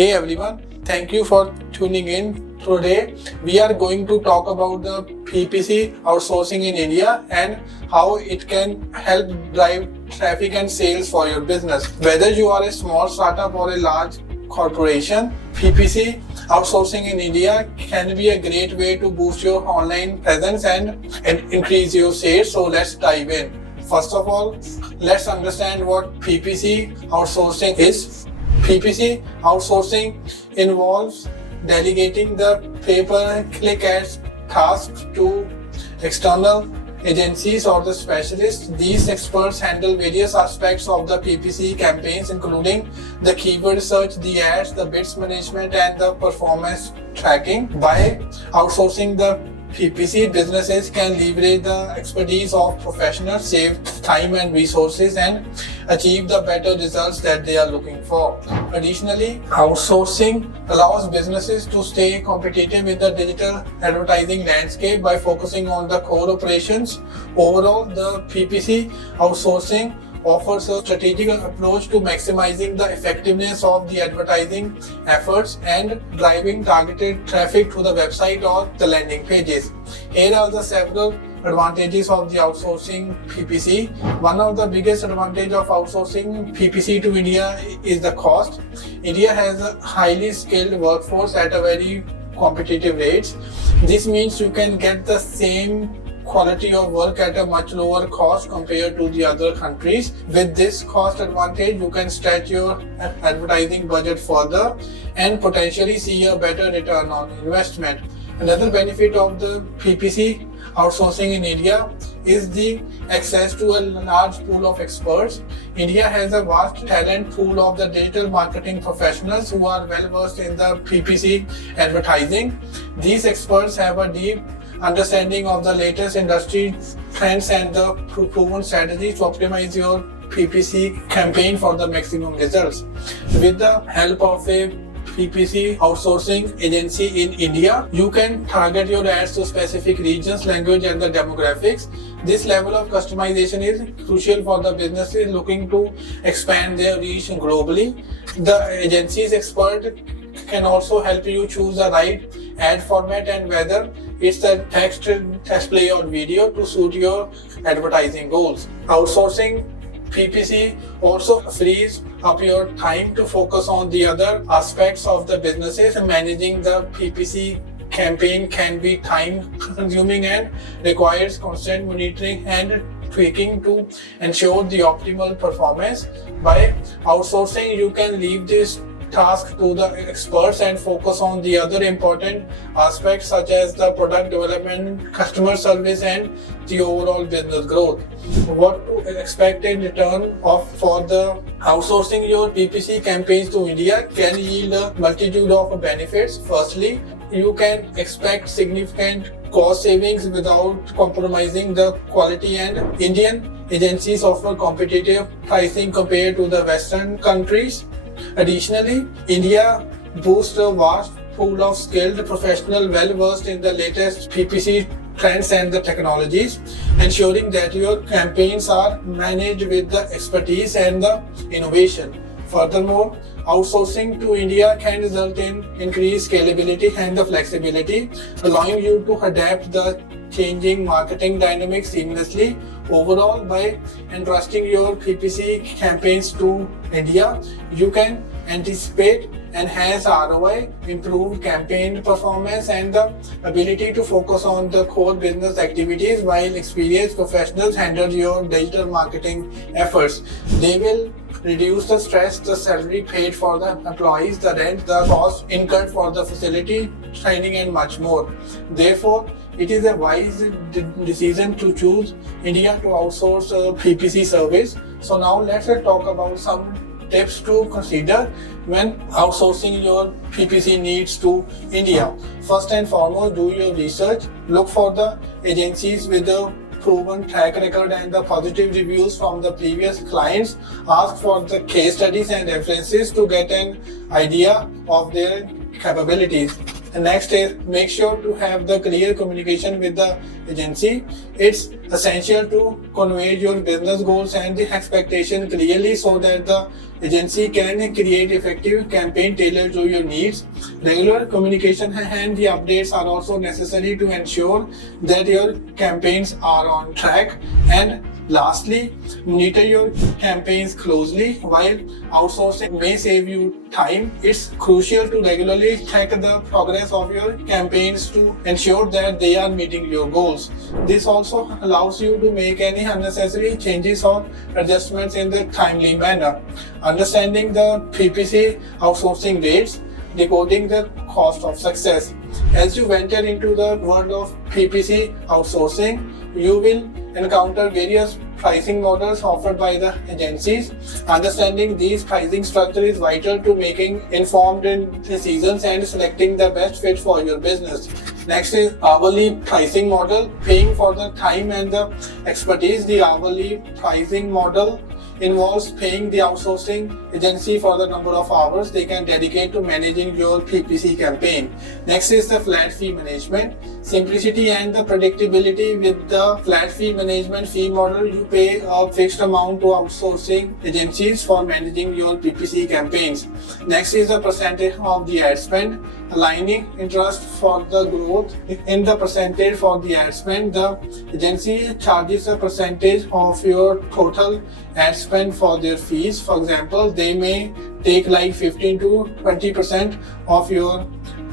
Hey everyone, thank you for tuning in. Today we are going to talk about the PPC outsourcing in India and how it can help drive traffic and sales for your business. Whether you are a small startup or a large corporation, PPC outsourcing in India can be a great way to boost your online presence and increase your sales. So let's dive in. First of all, let's understand what PPC outsourcing is. PPC outsourcing involves delegating the pay-per-click ads tasks to external agencies or the specialists. These experts handle various aspects of the PPC campaigns, including the keyword search, the ads, the bids management, and the performance tracking. By outsourcing the PPC, businesses can leverage the expertise of professionals, save time and resources, and achieve the better results that they are looking for. Additionally, outsourcing allows businesses to stay competitive in the digital advertising landscape by focusing on the core operations. Overall, the PPC outsourcing offers a strategic approach to maximizing the effectiveness of the advertising efforts and driving targeted traffic to the website or the landing pages. Here are the several advantages of the outsourcing PPC. One of the biggest advantages of outsourcing PPC to India is the cost. India has a highly skilled workforce at a very competitive rates. This means you can get the same quality of work at a much lower cost compared to the other countries. With this cost advantage, you can stretch your advertising budget further and potentially see a better return on investment. Another benefit of the PPC outsourcing in India is the access to a large pool of experts. India has a vast talent pool of the digital marketing professionals who are well versed in the PPC advertising. These experts have a deep understanding of the latest industry trends and the proven strategies to optimize your PPC campaign for the maximum results. With the help of a PPC outsourcing agency in India, you can target your ads to specific regions, language, and the demographics. This level of customization is crucial for the businesses looking to expand their reach globally. The agency's expert can also help you choose the right ad format and whether it's a text, display, or video to suit your advertising goals. Outsourcing PPC also frees up your time to focus on the other aspects of the businesses. Managing the PPC campaign can be time consuming and requires constant monitoring and tweaking to ensure the optimal performance. By outsourcing, you can leave this task to the experts and focus on the other important aspects such as the product development, customer service, and the overall business growth. What to expect in return for the outsourcing your PPC campaigns to India can yield a multitude of benefits. Firstly, you can expect significant cost savings without compromising the quality, and Indian agencies offer competitive pricing compared to the Western countries. Additionally, India boasts a vast pool of skilled professionals well versed in the latest PPC trends and the technologies, ensuring that your campaigns are managed with the expertise and the innovation. Furthermore, outsourcing to India can result in increased scalability and the flexibility, allowing you to adapt the changing marketing dynamics seamlessly. Overall, by entrusting your PPC campaigns to India, you can anticipate enhanced ROI, improved campaign performance, and the ability to focus on the core business activities while experienced professionals handle your digital marketing efforts. They will reduce the stress, the salary paid for the employees, the rent, the cost incurred for the facility, training, and much more. Therefore, it is a wise decision to choose India to outsource a PPC service. So now let's talk about some tips to consider when outsourcing your PPC needs to India. First and foremost, do your research. Look for the agencies with a proven track record and the positive reviews from the previous clients. Ask for the case studies and references to get an idea of their capabilities. The next is make sure to have the clear communication with the agency. It's essential to convey your business goals and the expectation clearly so that the agency can create effective campaign tailored to your needs. Regular communication and the updates are also necessary to ensure that your campaigns are on track. And lastly, monitor your campaigns closely. While outsourcing may save you time, it's crucial to regularly check the progress of your campaigns to ensure that they are meeting your goals. This also allows you to make any unnecessary changes or adjustments in the timely manner. Understanding the PPC outsourcing rates, decoding the cost of success. As you venture into the world of PPC outsourcing, you will encounter various pricing models offered by the agencies. Understanding these pricing structure is vital to making informed decisions and selecting the best fit for your business. Next is hourly pricing model, paying for the time and the expertise. The hourly pricing model involves paying the outsourcing agency for the number of hours they can dedicate to managing your PPC campaign. Next is the flat fee management. Simplicity and the predictability. With the flat fee management fee model, you pay a fixed amount to outsourcing agencies for managing your PPC campaigns. Next is the percentage of the ad spend. Aligning interest for the growth in the percentage for the ad spend. The agency charges a percentage of your total ad spend for their fees. For example, they may take like 15 to 20% of your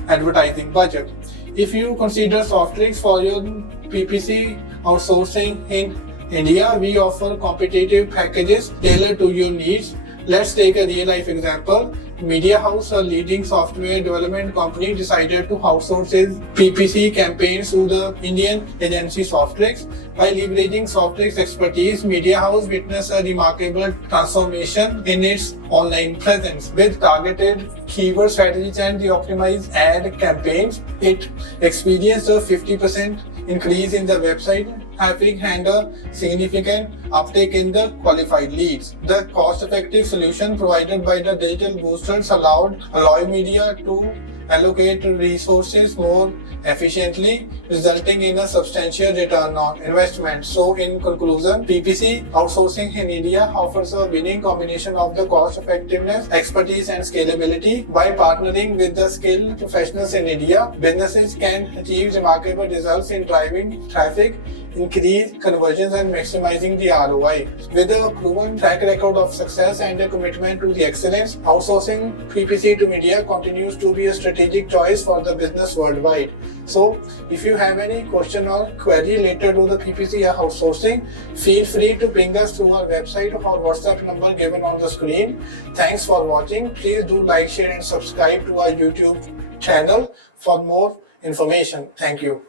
advertising budget. If you consider Softtrix for your PPC outsourcing in India, we offer competitive packages tailored to your needs. Let's take a real life example. Media House, a leading software development company, decided to outsource its PPC campaigns to the Indian agency Softtrix. By leveraging Softtrix expertise, Media House witnessed a remarkable transformation in its online presence. With targeted keyword strategies and the optimized ad campaigns, it experienced a 50% increase in the website traffic and a significant uptake in the qualified leads. The cost-effective solution provided by the digital boosters allowed Media to allocate resources more efficiently, resulting in a substantial return on investment. So in conclusion, PPC outsourcing in India offers a winning combination of the cost effectiveness, expertise and scalability. By partnering with the skilled professionals in India, businesses can achieve remarkable results in driving traffic, increase conversions and maximizing the ROI. With a proven track record of success and a commitment to the excellence, outsourcing PPC to India continues to be a strategic choice for the business worldwide. So, if you have any question or query related to the PPC outsourcing, feel free to ping us through our website or WhatsApp number given on the screen. Thanks for watching. Please do like, share and subscribe to our YouTube channel for more information. Thank you.